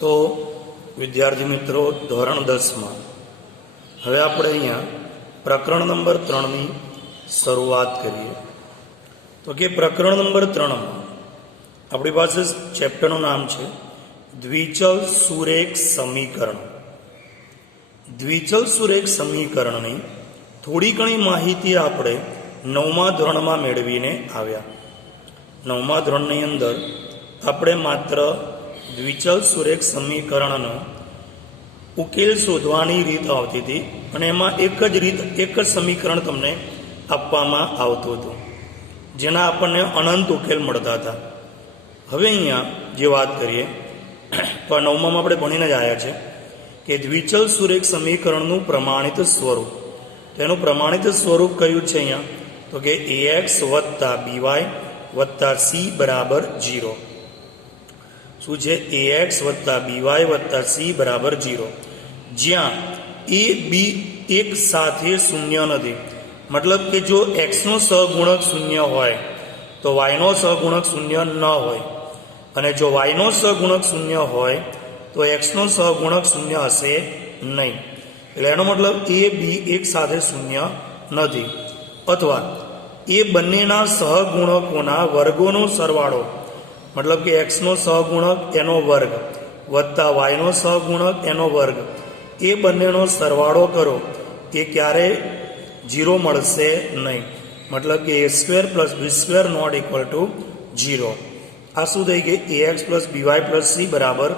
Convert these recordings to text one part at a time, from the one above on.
તો વિદ્યાર્થી મિત્રો ધોરણ 10 માં હવે આપણે અહીંયા પ્રકરણ નંબર 3 ની શરૂઆત કરીએ. તો કે પ્રકરણ નંબર 3 માં આપણી પાસે ચેપ્ટરનું નામ છે દ્વિચલ સુરેખ સમીકરણ. દ્વિચલ સુરેખ સમીકરણની થોડી ઘણી માહિતી આપણે 9મા ધોરણમાં મેળવીને આવ્યા. 9મા ધોરણની અંદર આપણે માત્ર દ્વિચલ સુરેખ સમીકરણનો ઉકેલ શોધવાની રીત આવતી હતી અને એમાં એક જ સમીકરણ તમને આપવામાં આવતું હતું, જેના આપણને અનંત ઉકેલ મળતા હતા. હવે અહીંયા જે વાત કરીએ તો 9માં આપણે ભણીને જ આવ્યા છે કે દ્વિચલ સુરેખ સમીકરણનું પ્રમાણિત સ્વરૂપ. તેનું પ્રમાણિત સ્વરૂપ કયું છે અહીંયા? તો કે ax વત્તા by વત્તા c બરાબર 0. શું છે? ax વત્તા by વત્તા c બરાબર 0, જ્યાં a b એક સાથે શૂન્ય નથી. મતલબ કે જો x નો સહગુણક શૂન્ય હોય તો y નો સહગુણક શૂન્ય ન હોય, અને જો y નો સહગુણક શૂન્ય હોય તો x નો સહગુણક શૂન્ય હશે નહીં. એટલે એનો મતલબ a b એક સાથે શૂન્ય નથી. અથવા એ બંનેના સહગુણકોના વર્ગોનો સરવાળો, મતલબ કે x નો સહગુણક એનો વર્ગ વત્તા y નો સહગુણક એનો વર્ગ, એ બંનેનો સરવાળો કરો એ ક્યારે 0 મળશે નહીં. મતલબ કે a square plus b square not equal to 0. આ શું થઈ ગઈ? ax પ્લસ by પ્લસ c બરાબર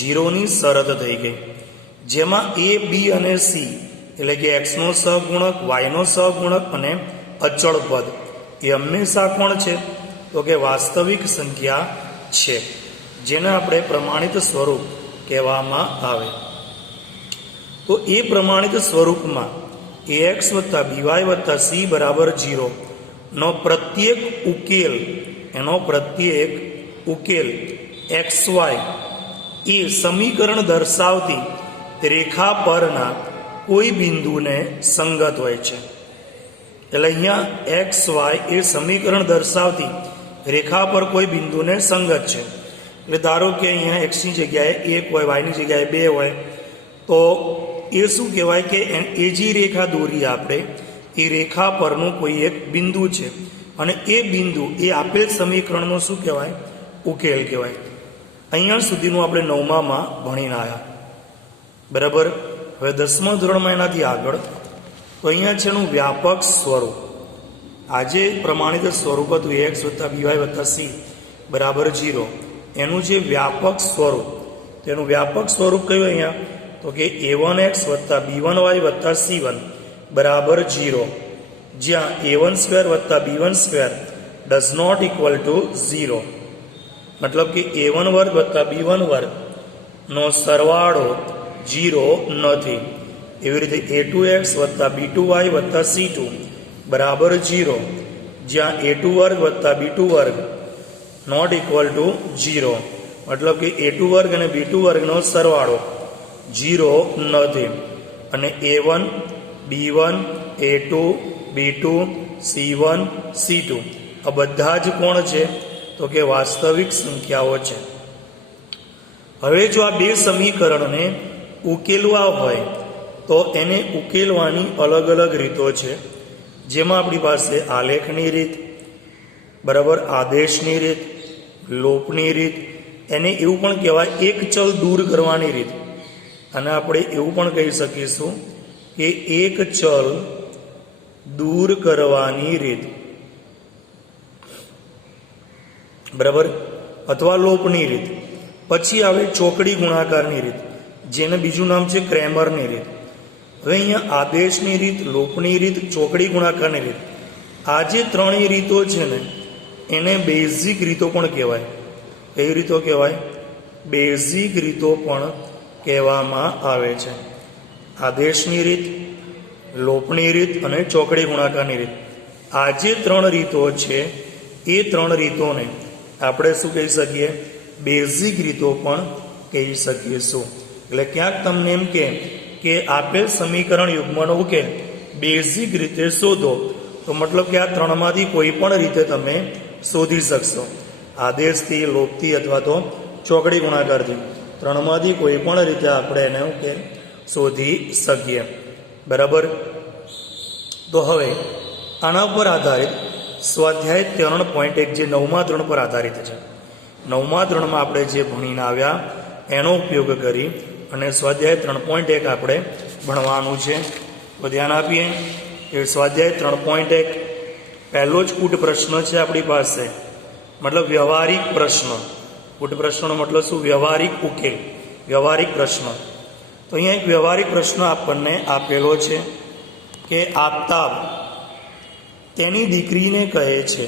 0ની શરત થઈ ગઈ, જેમાં a b અને c એટલે કે x નો સહગુણક, y નો સહગુણક અને અચળ પદ એ હંમેશા કોણ છે? તો કે વાસ્તવિક સંખ્યા છે, જેને આપણે પ્રમાણિત સ્વરૂપ કહેવામાં આવે. તો એ પ્રમાણિત સ્વરૂપમાં ax વત્તા by વત્તા c બરાબર 0 નો પ્રત્યેક ઉકેલ xy એ સમીકરણ દર્શાવતી રેખા પરના કોઈ બિંદુને સંગત હોય છે. એટલે અહીંયા xy એ સમીકરણ દર્શાવતી રેખા પર કોઈ બિંદુને સંગત છે. એટલે ધારો કે અહીંયા x ની જગ્યાએ 1 હોય, y ની જગ્યાએ 2 હોય, તો એ શું કહેવાય કે એ જે રેખા દોરી આપણે, એ રેખા પરનું કોઈ એક બિંદુ છે, અને એ બિંદુ એ આપેલ સમીકરણનો શું કહેવાય? ઉકેલ કહેવાય. અહીંયા સુધીનું આપણે 9માં ભણીને આવ્યા, બરાબર. હવે 10મા ધોરણમાં એનાથી આગળ તો અહીંયા છે એનું વ્યાપક સ્વરૂપ. આજે પ્રમાણિત સ્વરૂપ હતું ax વત્તા by વત્તા c બરાબર 0, એનું જે વ્યાપક સ્વરૂપ, તેનું વ્યાપક સ્વરૂપ કયું અહીંયા? તો કે a1x વત્તા b1y વત્તા c1 બરાબર 0, જ્યાં a1 સ્ક્વેર વત્તા b1 square does not equal to 0. મતલબ કે a1 વર્ગ વત્તા b1 વર્ગ નો સરવાળો 0 નથી. એવી રીતે a2x વત્તા b2y વત્તા c2 બરાબર 0, જ્યાં a2 વર્ગ વત્તા b2 વર્ગ નોટ ઇક્વલ ટુ 0. મતલબ કે a2 વર્ગ અને b2 વર્ગનો સરવાળો 0 નથી. અને a1 b1 a2 b2 c1 c2 આ બધા જ કોણ છે? તો કે વાસ્તવિક સંખ્યાઓ છે. હવે જો આ બે સમીકરણને ઉકેલવા હોય તો એને ઉકેલવાની અલગ અલગ રીતો છે, જેમાં આપણી પાસે આલેખની રીત, બરાબર, આદેશની રીત, લોપની રીત, એને એવું પણ કહેવાય એક ચલ દૂર કરવાની રીત. અને આપણે એવું પણ કહી શકીશું કે એક ચલ દૂર કરવાની રીત, બરાબર, અથવા લોપની રીત. પછી આવે ચોકડી ગુણાકારની રીત, જેને બીજું નામ છે ક્રેમરની રીત. હવે અહીંયા આદેશની રીત, લોપની રીત, ચોકડી ગુણાકારની રીત, આ જે ત્રણેય રીતો છે ને, એને બેઝિક રીતો પણ કહેવાય. કઈ રીતો કહેવાય? બેઝિક રીતો પણ કહેવામાં આવે છે. આદેશની રીત, લોપની રીત અને ચોકડી ગુણાકારની રીત, આ જે ત્રણ રીતો છે, એ ત્રણ રીતોને આપણે શું કહી શકીએ? બેઝિક રીતો પણ કહી શકીશું. એટલે ક્યાંક તમને એમ કે આપેલ સમીકરણ યુગ્મનો ઉકેલ બેઝિક રીતે શોધો, તો મતલબ કે આ ત્રણમાંથી કોઈ પણ રીતે તમે શોધી શકશો. આદેશથી, લોપથી અથવા તો ચોકડી ગુણાકારથી. ત્રણમાંથી કોઈ પણ રીતે આપણે એને ઉકેલ શોધી શકીએ. બરાબર. તો હવે આના પર આધારિત સ્વાધ્યાય 3.1 જે 9મા ધોરણ પર આધારિત છે. 9મા ધોરણમાં આપણે જે ભણીને આવ્યા એનો ઉપયોગ કરી અને સ્વાધ્યાય 3.1 આપણે ભણવાનું છે. તો ધ્યાન આપીએ કે સ્વાધ્યાય 3.1 પહેલો જ કૂટ પ્રશ્ન છે આપણી પાસે, મતલબ વ્યવહારિક પ્રશ્ન. કૂટ પ્રશ્નનો મતલબ શું? વ્યવહારિક ઉકેલ, વ્યવહારિક પ્રશ્ન. તો અહીંયા એક વ્યવહારિક પ્રશ્ન આપણને આપેલો છે કે આફતાબ તેની દીકરીને કહે છે,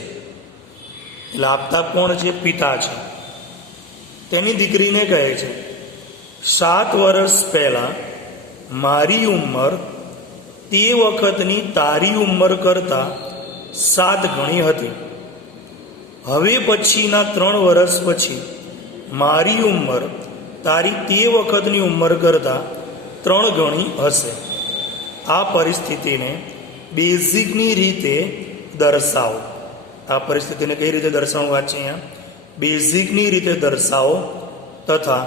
એટલે આફતાબ કોણ છે? પિતા છે. તેની દીકરીને કહે છે 7 વર્ષ પહેલાં મારી ઉંમર તે વખતની તારી ઉંમર કરતાં 7 ગણી હતી. હવે પછીના 3 વર્ષ પછી મારી ઉંમર તારી તે વખતની ઉંમર કરતાં 3 ગણી હશે. આ પરિસ્થિતિને બેઝિકની રીતે દર્શાવો. આ પરિસ્થિતિને કઈ રીતે દર્શાવવું? વાત છે અહીંયા બેઝિકની રીતે દર્શાવો તથા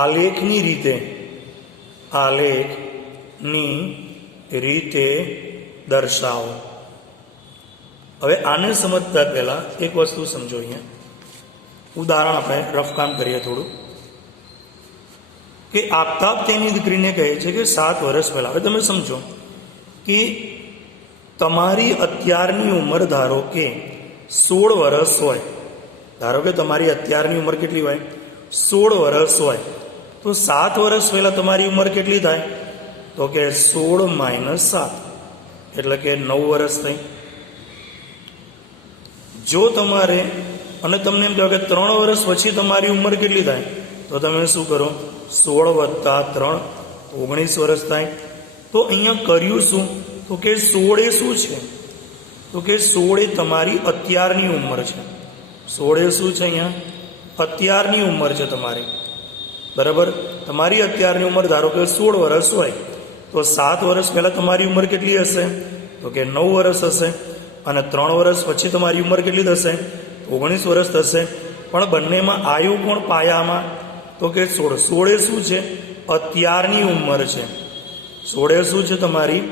આલેખની રીતે દર્શાવો. હવે આને સમજતા પહેલા એક વસ્તુ સમજો. અહીંયા ઉદાહરણ આપણે રફ કામ કરીએ થોડું, કે આફતાબ તેની દીકરીને કહે છે કે 7 વર્ષ પહેલા. હવે તમે સમજો કે તમારી અત્યારની ઉંમર ધારો કે 16 વર્ષ હોય. ધારો કે તમારી અત્યારની ઉંમર કેટલી હોય? 16 વર્ષ હોય. તો 7 વર્ષ પહેલા તમારી ઉંમર કેટલી થાય? તો કે 16 - 7 એટલે કે 9 વર્ષ થઈ. જો તમારે અને તમને એમ કહો કે 3 વર્ષ પછી તમારી ઉંમર કેટલી થાય? તો તમે શું કરો? 16 + 3 19 વર્ષ થાય. તો અહીંયા કર્યું શું? તો કે 16 શું છે? તો કે 16 તમારી અત્યારની ઉંમર છે. 16 શું છે? અહીંયા અત્યારની ઉંમર છે તમારી. બરાબર. તમારી અત્યારની ઉંમર ધારો કે 16 વર્ષ હોય, તો 7 વર્ષ પહેલાં તમારી ઉંમર કેટલી હશે? તો કે 9 વર્ષ હશે. અને 3 વર્ષ પછી તમારી ઉંમર કેટલી થશે? 19 વર્ષ થશે. પણ બંનેમાં આયુ કોણ પાયામાં? તો કે 16. 16 શું છે? અત્યારની ઉંમર છે. 16 શું છે? તમારી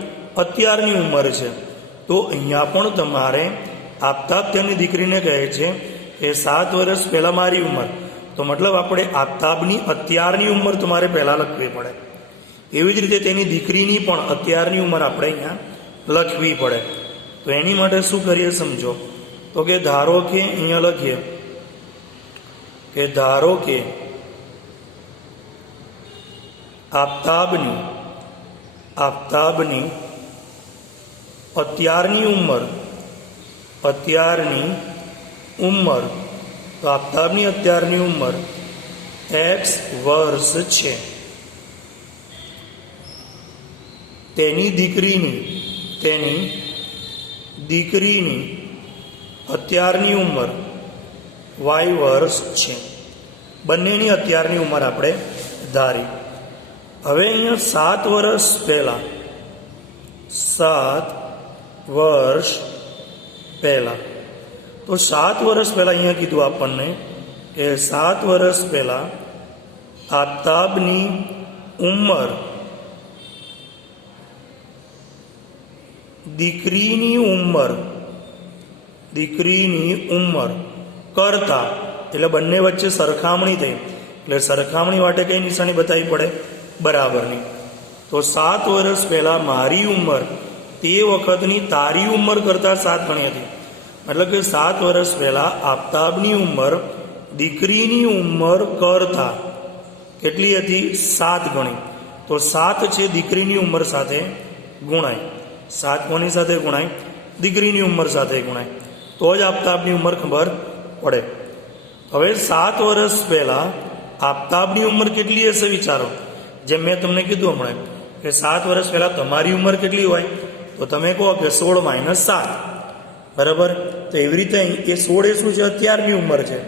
અત્યારની ઉંમર છે. તો અહીંયા પણ તમારે આફતાબ તેની દીકરીને કહે છે કે 7 વર્ષ પહેલાં મારી ઉંમર, તો મતલબ આપણે આફતાબની અત્યારની ઉંમર તમારે પહેલાં લખવી પડે. એવી જ રીતે તેની દીકરીની પણ અત્યારની ઉંમર આપણે અહીંયા લખવી પડે. તો એની માટે શું કરીએ સમજો. તો કે ધારો કે અહીંયા લખીએ કે ધારો કે આફતાબની અત્યારની ઉંમર તો આફતાબની અત્યારની ઉંમર x વર્ષ છે. તેની દીકરીની અત્યારની ઉંમર y વર્ષ છે. બંનેની અત્યારની ઉંમર આપણે ધારી. હવે અહીંયા 7 વર્ષ પહેલાં 7 વર્ષ પહેલાં તો 7 વર્ષ પહેલાં અહીંયા કીધું આપણને કે 7 વર્ષ પહેલાં આફતાબની ઉંમર દીકરીની ઉંમર કરતા, એટલે બંને વચ્ચે સરખામણી થઈ, એટલે સરખામણી માટે કઈ નિશાની બતાવવી પડે? બરાબરની. તો 7 વર્ષ પહેલાં મારી ઉંમર તે વખતની તારી ઉંમર કરતાં 7 ગણી હતી. મતલબ કે 7 વર્ષ પહેલાં આફતાબની ઉંમર દીકરીની ઉંમર કરતાં કેટલી હતી? 7 ગણી. તો 7 છે દીકરીની ઉંમર સાથે ગુણાય. 7 કોની સાથે ગુણાય? દીકરીની ઉંમર સાથે ગુણાય. તો જ આફતાબની ઉંમર ખબર પડે. હવે 7 વર્ષ પહેલાં આફતાબની ઉંમર કેટલી હશે વિચારો. જેમ મેં તમને કીધું હમણાં કે 7 વર્ષ પહેલાં તમારી ઉંમર કેટલી હોય? તો તમે કહો કે 16 - 7. બરાબર. તો એવી રીતે એ 16 શું છે? અત્યારની ઉંમર છે.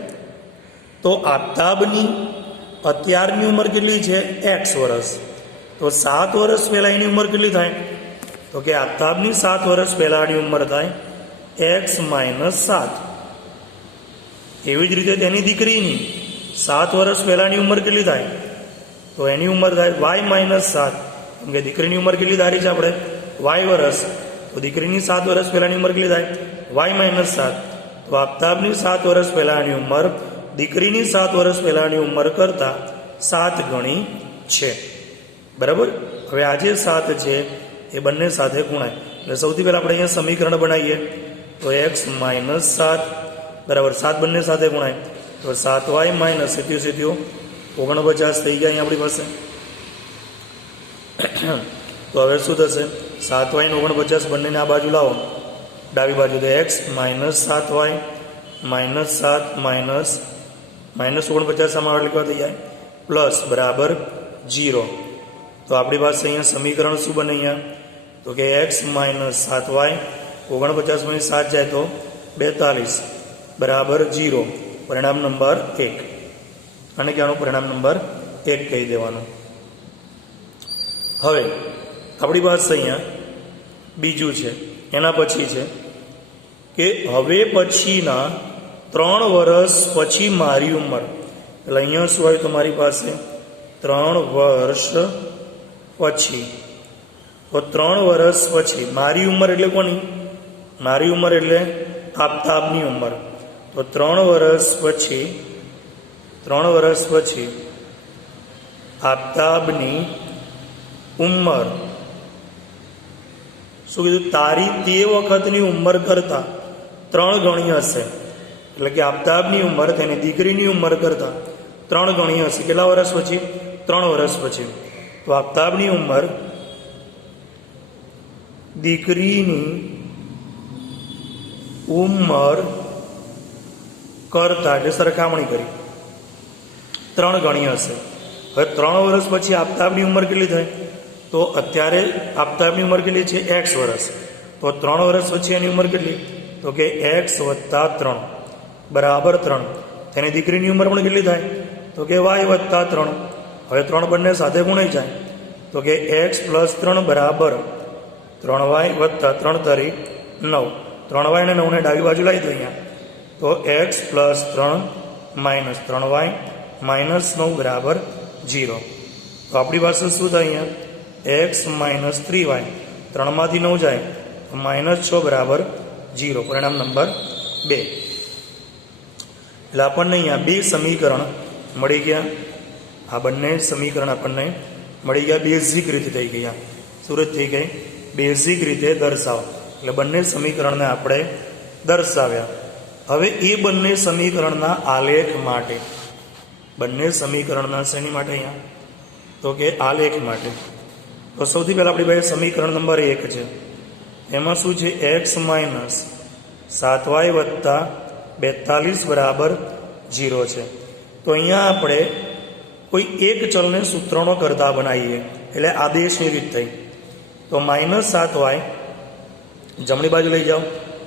તો આફતાબની અત્યારની ઉંમર કેટલી છે? x વર્ષ. તો 7 વર્ષ પહેલાં એની ઉંમર કેટલી થાય? તો કે આફતાબની 7 વર્ષ પહેલાંની ઉંમર થાય x - 7. એવી જ રીતે તેની દીકરીની 7 વર્ષ પહેલાંની ઉંમર કેટલી થાય? તો એની ઉંમર થાય y-7. કેમ કે દીકરીની ઉંમર કેટલી ધારી છે આપણે? y વર્ષ. તો દીકરીની 7 વર્ષ પહેલાંની ઉંમર કેટલી થાય? y-7. તો આફતાબની 7 વર્ષ પહેલાંની ઉંમર દીકરીની 7 વર્ષ પહેલાંની ઉંમર કરતાં 7 ગણી છે. બરાબર. હવે આ જે 7 છે એ બંને સાથે ગુણાય. એટલે સૌથી પહેલાં આપણે અહીંયા સમીકરણ બનાવીએ. તો x-7 બરાબર 7 બંને સાથે ગુણાય. તો 7y સીધું 49 થઈ ગયા અહીંયા આપણી પાસે. તો હવે શું થશે? 7y ને 49 બંનેને આ બાજુ લાવો, ડાબી બાજુ. તો x-7y -7 -49 આમાં લખવા થઈ જાય પ્લસ બરાબર 0. તો આપણી પાસે અહીંયા સમીકરણ શું બને અહીંયા? તો કે x-7y 49 માંથી 7 જાય તો 42 બરાબર 0. પરિણામ નંબર 1. અને કે આનું પરિણામ નંબર 1 કહી દેવાનું. હવે આપણી પાસે અહીંયા બીજું છે, એના પછી છે કે હવે પછીના 3 વર્ષ પછી મારી ઉંમર. એટલે અહીંયા શું આવ્યું તમારી પાસે? 3 વર્ષ પછી. તો 3 વર્ષ પછી મારી ઉંમર એટલે કોની? મારી ઉંમર એટલે આફતાબની ઉંમર. તો 3 વર્ષ પછી આફતાબની ઉંમર શું કીધું? તારી તે વખતની ઉંમર કરતા 3 ગણી હશે. એટલે કે આફતાબની ઉંમર તેની દીકરીની ઉંમર કરતા 3 ગણી હશે. કેટલા વર્ષ પછી? 3 વર્ષ પછી. તો આફતાબની ઉંમર દીકરીની ઉંમર કરતા એટલે સરખામણી કરી 3 ગણી હશે. હવે 3 વર્ષ પછી આફતાબની ઉંમર કેટલી થાય? તો અત્યારે આફતાબની ઉંમર કેટલી છે? x વર્ષ. તો 3 વર્ષ પછી એની ઉંમર કેટલી? તો કે x + 3 બરાબર 3. તેની દીકરીની ઉંમર પણ કેટલી થાય? તો કે y + 3. હવે 3 બંને સાથે ગુણાઈ જાય. તો કે x + 3 બરાબર 3y + 3 તરી 9. 3y ને 9 ને ડાબી બાજુ લાવી દો અહીંયા. તો x + 3 - 3y - 9 બરાબર 0. તો આપણી પાસે શું થાય અહીંયા? x - 3y. 3માંથી 9 જાય તો -6 બરાબર 0. પરિણામ નંબર 2. એટલે આપણને અહીંયા 2 સમીકરણ મળી ગયા. આ બંને સમીકરણ આપણને મળી ગયા. બેઝિક રીતે થઈ ગયા. શું રીતે થઈ ગઈ? બેઝિક રીતે દર્શાવો. એટલે બંને સમીકરણને આપણે દર્શાવ્યા. હવે એ બંને સમીકરણના આલેખ માટે, બંને સમીકરણના શેની માટે અહીંયા? તો કે આલેખ માટે. તો સૌથી પહેલાં આપણી પાસે સમીકરણ નંબર 1 છે. એમાં શું છે? x-7y + 42 બરાબર 0 છે. તો અહીંયા આપણે કોઈ એક ચલને સૂત્રનો કરતા બનાવીએ. એટલે આદેશની રીત થઈ. તો -7y જમણી બાજુ લઈ જાઓ,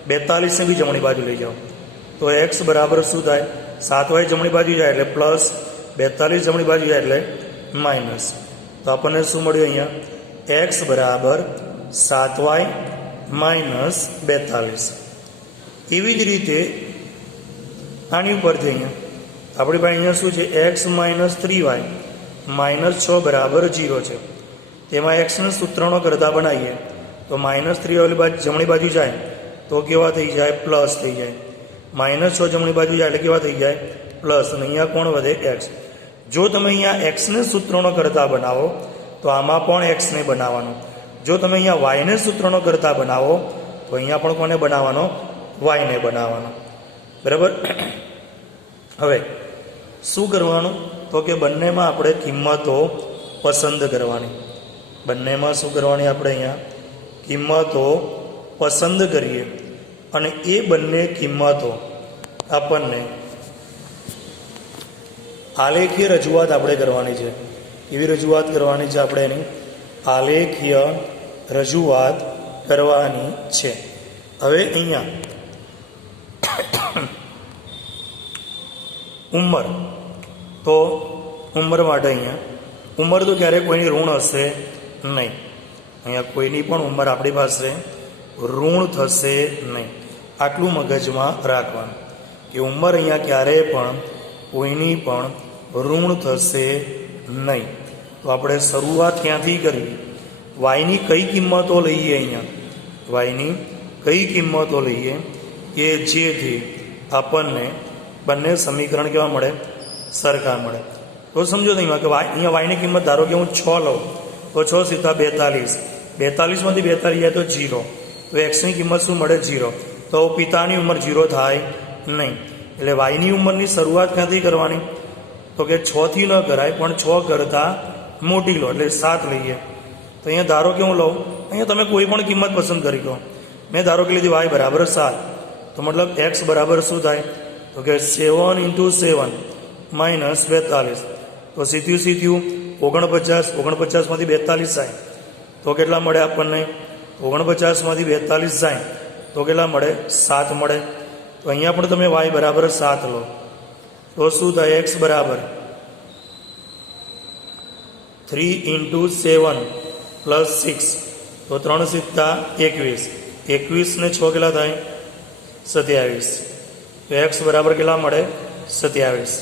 42 ને બી જમણી બાજુ લઈ જાઓ. તો x બરાબર શું થાય? 7y જમણી બાજુ જાય એટલે પ્લસ, 42 જમણી બાજુ જાય એટલે માઇનસ. તો આપણને શું મળ્યું અહીંયા? x બરાબર 7y - 42. એવી જ રીતે આની ઉપરથી અહીંયા આપણી પાસે અહીંયા શું છે? x - 3y - 6 બરાબર 0 છે. તેમાં એક્સને સૂત્રનો કરતા બનાવીએ. તો -3 ઓલી બાજુ જમણી બાજુ જાય તો કેવા થઈ જાય? પ્લસ થઈ જાય. -6 જમણી બાજુ જાય એટલે કેવા થઈ જાય? પ્લસ. અને અહીંયા કોણ વધે? એક્સ. જો તમે અહીંયા એક્સને સૂત્રનો કરતા બનાવો તો આમાં પણ એક્સને બનાવવાનો. જો તમે અહીંયા વાયને સૂત્રનો કરતા બનાવો તો અહીંયા પણ કોને બનાવવાનો? વાયને બનાવવાનો. બરાબર. હવે શું કરવાનું? તો કે બંનેમાં આપણે કિંમતો પસંદ કરવાની. બંનેમાં શું કરવાની? આપણે અહીંયા કિંમતો પસંદ કરીએ અને એ બંને કિંમતો આપણને આલેખીય રજૂઆત આપણે કરવાની છે. એવી રજૂઆત કરવાની છે આપણે એની આલેખીય રજૂઆત કરવાની છે. હવે અહીંયા ઉંમર, તો ઉંમર માટે અહીંયા ઉંમર તો ક્યારેય કોઈની ઋણ હશે નહીં. અહીંયા કોઈની પણ ઉંમર આપણી પાસે ઋણ થશે નહીં. આટલું મગજમાં રાખવાનું. કે ઉંમર અહીંયા ક્યારેય પણ કોઈની પણ ઋણ થશે નહીં. તો આપણે શરૂઆત ક્યાંથી કરવી? વાયની કઈ કિંમતો લઈએ? અહીંયા વાયની કઈ કિંમતો લઈએ કે જેથી આપણને બંને સમીકરણ કેવા મળે? સરખા મળે. તો સમજો નહીં કે અહીંયા વાયની કિંમત ધારો કે હું 6 લઉં તો 6 સીધા 42, 42માંથી 42 જાય તો 0, તો એક્સની કિંમત શું મળે? 0. તો પિતાની ઉંમર 0 થાય નહીં. એટલે વાયની ઉંમરની શરૂઆત ક્યાંથી કરવાની? તો કે 6થી ન કરાય, પણ 6 કરતાં મોટી લો, એટલે 7 લઈએ. તો અહીંયા ધારો કે હું લઉં, અહીંયા તમે કોઈ પણ કિંમત પસંદ કરી લો. મેં ધારો કે લીધી વાય બરાબર 7, તો મતલબ એક્સ બરાબર શું થાય? તો કે 7 × 7 -42. તો સીધું 49, 49માંથી 42 જાય તો કેટલા મળે આપણને? 49માંથી 42 જાય તો કેટલા મળે? 7 મળે. તો અહીંયા પણ તમે વાય બરાબર 7 લો તો શું થાય? એક્સ બરાબર 3 × 7 + 6, તો 3 × 7 = 21, 21 ને 6 કેટલા થાય? 27. તો એક્સ બરાબર કેટલા મળે? 27.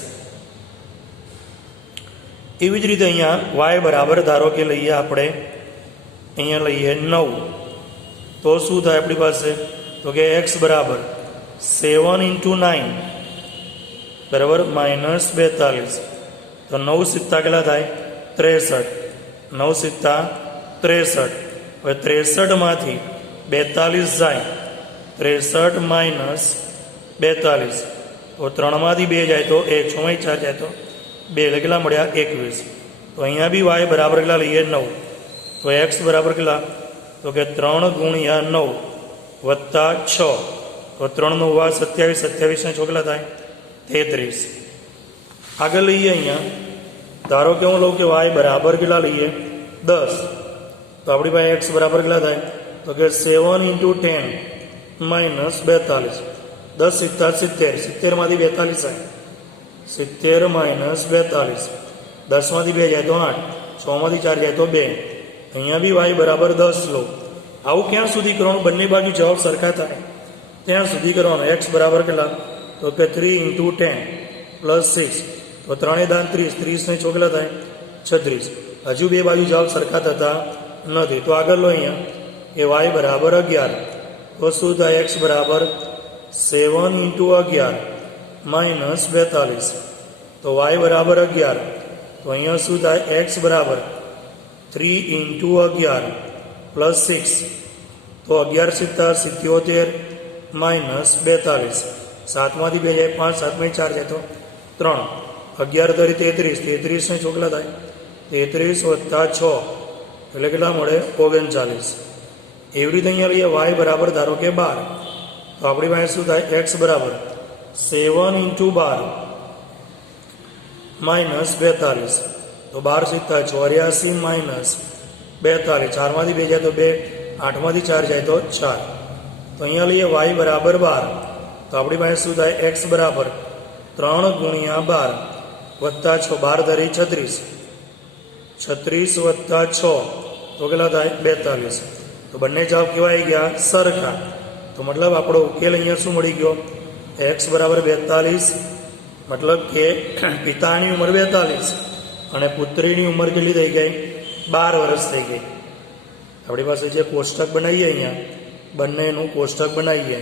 એવી જ રીતે અહીંયા વાય બરાબર ધારો કે લઈએ આપણે, અહીંયા લઈએ 9, તો શું થાય આપણી પાસે? તો કે એક્સ બરાબર 7 × 9 બરાબર -42. તો 9 × 7 કેટલા થાય? 63. 9 × 7 = 63. હવે 63માંથી 42 જાય, 63 - 42, તો 3માંથી 2 જાય તો 1, 6 માંથી 4 જાય તો 2, એટલે કેટલા મળ્યા? 21. તો અહીંયા બી વાય બરાબર કેટલા લઈએ? 9. તો એક્સ બરાબર કેટલા? તો કે 3 × 9 + 6, તો 3 × 9 = 27, 27 ને 6 કેટલા થાય? 33. આગળ લઈએ અહીંયા ધારો કે હું લઉં કે વાય બરાબર કેટલા લઈએ? 10, તો આપણી પાસે એક્સ બરાબર કેટલા થાય? તો કે 7 × 10 -42. 10 × 7 = 70, 70માંથી 42 જાય, 70 - 42, 10માંથી 2 જાય તો 8, 6માંથી 4 જાય તો 2. અહીંયા બી વાય બરાબર 10 લો. આવું ક્યાં સુધી કરવાનું? બંને બાજુ જવાબ સરખા થાય ત્યાં સુધી કરવાનું. એક્સ બરાબર કેટલા? તો કે 3 × 10 + 6, તો 3 × 30, 30 ને 6 કેટલા થાય? 36. હજુ બે બાજુ જવાબ સરખા થતા નથી. તો આગળ લો અહીંયા એ વાય બરાબર 11, તો શું થાય? એક્સ બરાબર 7 × 11 -42. તો વાય બરાબર 11, તો અહીંયા શું થાય? એક્સ બરાબર 3 × 11 + 6, તો 11 × 7 = 77 -42. 7માંથી 2 જાય 5, 7માંથી 4 જાય તો 3, 11 × 33, 33 ને 6 કેટલા થાય? 33 + 6, એટલે કેટલા મળે? 39. એવી રીતે અહીંયા લઈએ વાય બરાબર ધારો કે 12, તો આપણી પાસે શું થાય? એક્સ બરાબર 7 × 12 -42, તો 12 × 84 -42, 4માંથી 2 જાય તો 2, 8માંથી 4 જાય તો 4. તો અહીંયા લઈએ વાય બરાબર 12, તો આપણી પાસે શું થાય? એક્સ બરાબર 3 × 12 + 6, 12 × 36, 36 + 6, તો કેટલા થાય? 42. તો બંને જવાબ કેવા આવી ગયા? સરખા. તો મતલબ આપણો ઉકેલ અહીંયા શું મળી ગયો? એક્સ બરાબર 42, મતલબ કે પિતાની ઉંમર 42 અને પુત્રીની ઉંમર કેટલી થઈ ગઈ? 12 વર્ષ થઈ ગઈ. આપણી પાસે જે કોષ્ટક બનાવીએ અહીંયા, બંનેનું કોષ્ટક બનાવીએ,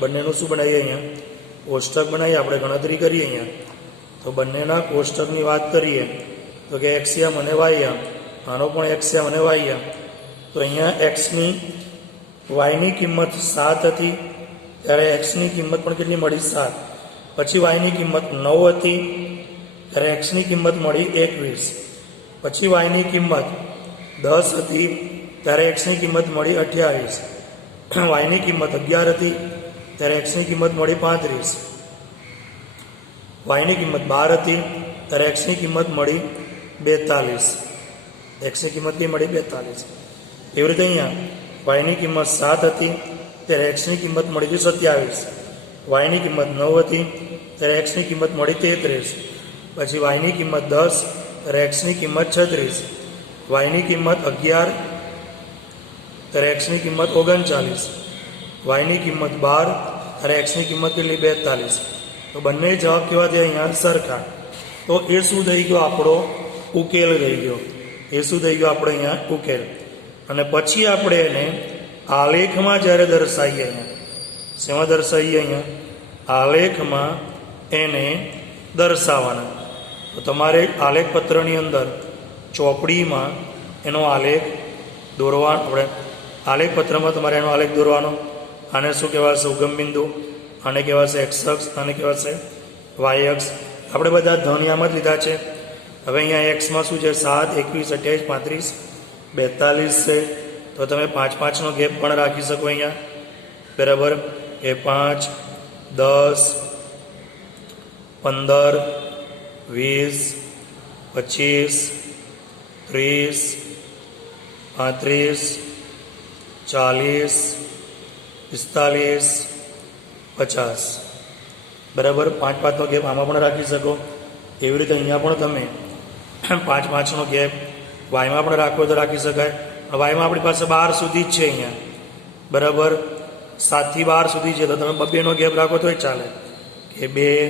બંનેનું શું બનાવીએ? અહીંયા કોષ્ટક બનાવીએ, આપણે ગણતરી કરીએ અહીંયા. તો બંનેના કોષ્ટકની વાત કરીએ તો કે એક્સયામ અને વાયયામ, આનો પણ એક્સયામ અને વાયયામ. તો અહીંયા એક્સની વાયની કિંમત 7 હતી, ત્યારે એક્સની કિંમત પણ કેટલી મળી? 7. પછી વાયની કિંમત 9 હતી, ત્યારે એક્સની કિંમત મળી 21. પછી વાયની કિંમત 10 હતી, ત્યારે એક્સની કિંમત મળી 28. વાયની કિંમત 11 હતી, ત્યારે એક્સની કિંમત મળી 35. વાયની કિંમત 12 હતી, ત્યારે એક્સની કિંમત મળી 42. એક્સની કિંમત કઈ મળી? 42. એવી રીતે અહીંયા વાયની કિંમત 7 હતી, ત્યારે એક્સની કિંમત મળી ગઈ 27. વાયની કિંમત 9 હતી, ત્યારે એક્સની કિંમત મળી 33. પછી વાયની કિંમત 10, ત્યારે એક્સની કિંમત 36. વાયની કિંમત 11, ત્યારે એક્સની કિંમત 39. વાયની કિંમત 12 અને એક્સની કિંમત કેટલી 42. તો બંને જવાબ કેવા થયા અહીંયા સરખા. તો એ શું થઈ ગયો આપણો ઉકેલ થઈ ગયો. એ શું થઈ ગયો આપણે અહીંયા ઉકેલ. અને પછી આપણે એને આલેખમાં જ્યારે દર્શાવીએ, અહીંયા શેમાં દર્શાવીએ, અહીંયા આલેખમાં એને દર્શાવવાના. તો તમારે આલેખ પત્રની અંદર ચોપડીમાં એનો આલેખ દોરવાનો. આપણે આલેખ પત્રમાં તમારે એનો આલેખ દોરવાનો. આને શું કહેવાશે? ઉગમ બિંદુ. આને કહેવાશે એક્સ અક્ષ, આને કહેવાશે વાય અક્ષ. આપણે બધા ધનિયામાં જ લીધા છે. હવે અહીંયા એક્સમાં શું છે? 7, 21, 28, 35, 42 છે. તો તમે 5-5નો ગેપ પણ રાખી શકો અહીંયા, બરાબર? એ 5, 10, 15, 20, 25, 30, 35, 40, 45, 50, બરાબર? 5-5નો ગેપ આમાં પણ રાખી શકો. એવી રીતે અહીંયા પણ તમે 5-5નો ગેપ વાયમાં પણ રાખવો તો રાખી શકાય. વાયમાં આપણી પાસે 12 સુધી જ છે અહીંયા, બરાબર? 7 થી 12 સુધી છે. તો તમે 2-2નો ગેપ રાખો તોય ચાલે, કે 2,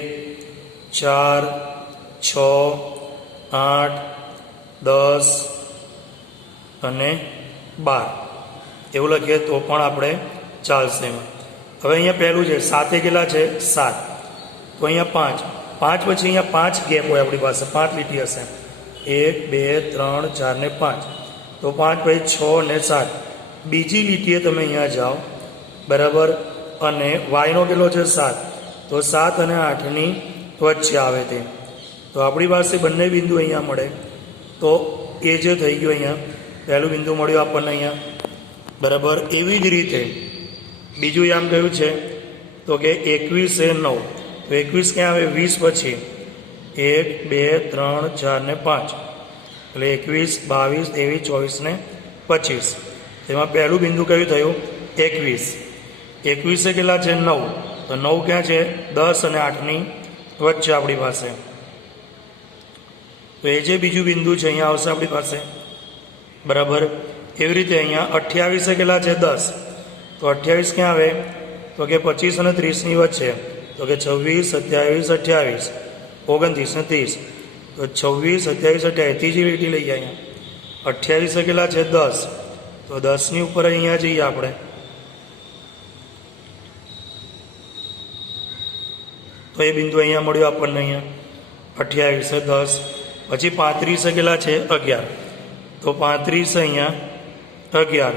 4, 6, 8, 10 અને 12 એવું લખીએ તો પણ આપણે ચાલશે એમાં. હવે અહીંયા પહેલું છે 7 કેટલા છે? 7. તો અહીંયા 5 પછી અહીંયા 5 ગેપ હોય આપણી પાસે, 5 લીટી હશે. 1, 2, 3, 4 ને 5. તો 5 પછી 6 ને 7. બીજી લીટીએ તમે અહીંયા જાઓ, બરાબર? અને વાયનો કેટલો છે? 7. તો 7 અને 8ની વચ્ચે આવે તે. તો આપણી પાસે બંને બિંદુ અહીંયા મળે. તો એ જે થઈ ગયું અહીંયા પહેલું બિંદુ મળ્યું આપણને અહીંયા, બરાબર? એવી જ રીતે બીજું આમ કયું છે? તો કે 21 એ 9. તો 21 ક્યાં આવે? 20 પછી 1, 2, 3, 4 ને 5. એટલે 21, 22, 23, 24 ને 25. તેમાં પહેલું બિંદુ કયું થયું? 21. 21 એ કેટલા છે? 9. તો 9 ક્યાં છે? 10 અને 8ની વચ્ચે આપણી પાસે. તો એ જે બીજું બિંદુ છે અહીંયા આવશે આપણી પાસે, બરાબર? એવી રીતે અહીંયા 28 એ કેટલા છે? 10. તો 28 ક્યાં આવે? તો કે 25 અને 30ની વચ્ચે. તો કે 26, 27, 28, 29 ને 30. તો 26, 27, 28 ત્રીજી લીટી લઈએ અહીંયા. 28 એ કેટલા છે? 10. તો 10ની ઉપર અહીંયા જઈએ આપણે. તો એ બિંદુ અહીંયા મળ્યું આપણને અહીંયા 28 એ 10. પછી 35 એ કેટલા છે? 11. તો 35 અહીંયા 11,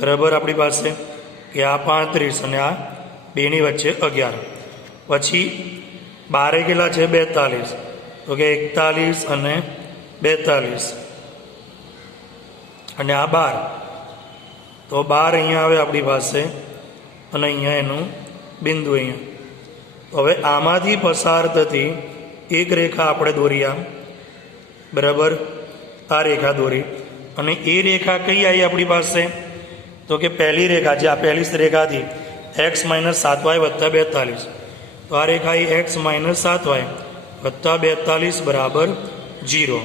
બરાબર? આપણી પાસે કે આ 35 અને આ બેની વચ્ચે 11. પછી 12 કેટલા છે? 42. તો કે 41 અને 42 અને આ 12. તો 12 અહીંયા આવે આપણી પાસે અને અહીંયા એનું બિંદુ અહીંયા. હવે આમાંથી પસાર થતી એક રેખા આપણે દોરી આમ, બરાબર? આ રેખા દોરી. અને એ રેખા કઈ આવી આપણી પાસે? તો કે પહેલી રેખા, જે આ પહેલી રેખા હતી, x - 7y + 42. તો આ રેખા એ x - 7y + 42 બરાબર 0.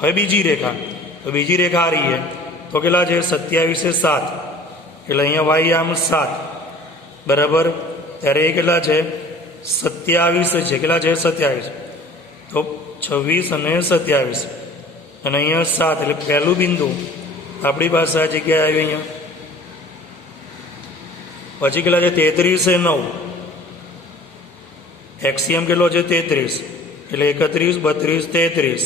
હવે બીજી રેખા, તો બીજી રેખા આ રહી છે. તો કેટલા છે? 27 એ 7. એટલે અહીંયા y આમ 7, બરાબર? ત્યારે એ કેટલા છે? 27 છે. કેટલા છે? 27. તો 26 અને 27 અને અહીંયા 7. એટલે પહેલું બિંદુ આપણી પાસે આ જગ્યાએ આવ્યું અહીંયા. પછી કેટલા છે? 33 એ 9. એક્સિયમ કેટલો છે? 33. એટલે 31, 32, 33.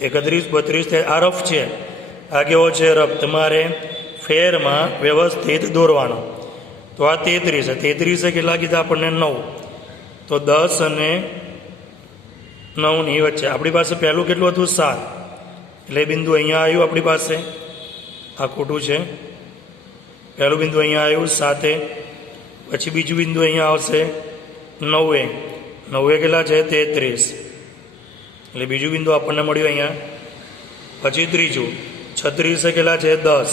31, 32 આ રફ છે. આ કેવો છે? રફ. તમારે ફેરમાં વ્યવસ્થિત દોરવાનો. તો આ 33 છે. 33 એ કેટલા કીધા આપણને? 9. તો 10 અને 9ની વચ્ચે આપણી પાસે પહેલું કેટલું હતું? 7. એટલે બિંદુ અહીંયા આવ્યું આપણી પાસે. આ ખોટું છે. પહેલું બિંદુ અહીંયા આવ્યું 7. પછી બીજું બિંદુ અહીંયા આવશે 9. 9 કેટલા છે? 33. એટલે બીજું બિંદુ આપણને મળ્યું અહીંયા. પછી ત્રીજું 36 કેટલા છે? 10.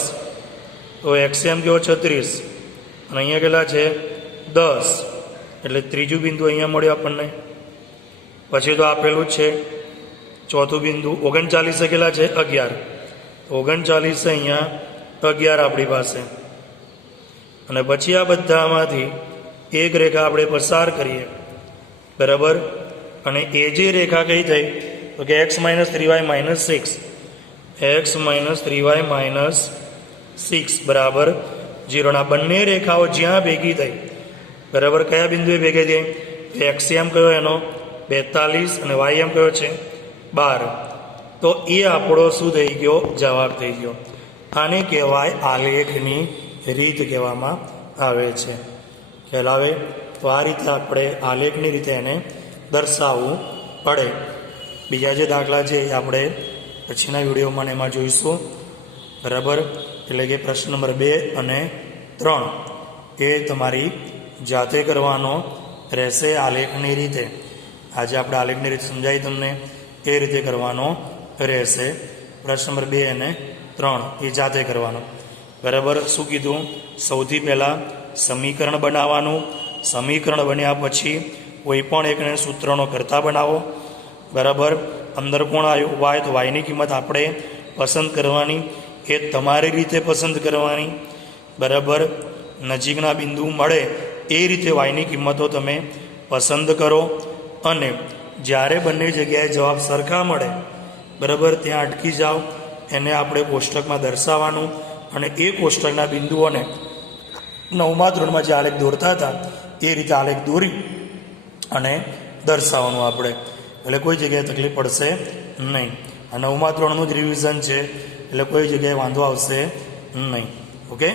તો એક્સએમ કેવો? 36. અને અહીંયા કેટલા છે? 10. એટલે ત્રીજું બિંદુ અહીંયા મળ્યું આપણને. પછી તો આપેલું જ છે ચોથું બિંદુ. 39 કેટલા છે? 11. 39 અહીંયા 11 આપણી પાસે. અને પછી આ બધામાંથી એક રેખા આપણે પસાર કરીએ, બરાબર. અને એ જે રેખા કઈ થઈ તો કે x - 3y - 6, x - 3y - 6 બરાબર 0. આ બંને રેખાઓ જ્યાં ભેગી થઈ, બરાબર, કયા બિંદુએ ભેગી થઈ? એક્સ એમ કયો એનો 42 અને વાય એમ કયો છે 12. તો એ આપણો શું થઈ ગયો? જવાબ થઈ ગયો. આને કહેવાય આલેખની રીત કહેવામાં આવે છે. ખ્યાલ આવે? તો આ રીતે આપણે આલેખની રીતે એને દર્શાવવું પડે. બીજા જે દાખલા છે એ આપણે પછીના વિડીયોમાં એમાં જોઈશું, બરાબર. એટલે કે પ્રશ્ન નંબર 2 અને 3 એ તમારી જાતે કરવાનો રહેશે આલેખની રીતે. આજે આપણે આલેખની રીતે સમજાવી તમને, એ રીતે કરવાનો રહેશે. પ્રશ્ન નંબર 2 અને 3 એ જાતે કરવાનો, બરાબર. શું કીધું? સૌથી પહેલાં સમીકરણ બનાવવાનું. સમીકરણ બન્યા પછી કોઈ પણ એકને સૂત્રનો કરતા બનાવો, બરાબર. અંદર કોણ આવ્યું? વાય. તો વાયની કિંમત આપણે પસંદ કરવાની, એ તમારી રીતે પસંદ કરવાની, બરાબર. નજીકના બિંદુ મળે એ રીતે વાયની કિંમતો તમે પસંદ કરો. અને જ્યારે બંને જગ્યાએ જવાબ સરખા મળે, બરાબર, ત્યાં અટકી જાઓ. એને આપણે કોષ્ટકમાં દર્શાવવાનું અને એ કોષ્ટકના બિંદુઓને 9મા ધોરણમાં જે આલેખ દોરતા હતા એ રીતે આલેખ દોરી અને દર્શાવવાનું આપણે. એટલે કોઈ જગ્યાએ તકલીફ પડશે નહીં. આ 9મા ધોરણનું જ રિવિઝન છે, એટલે કોઈ જગ્યાએ વાંધો આવશે નહીં. ઓકે.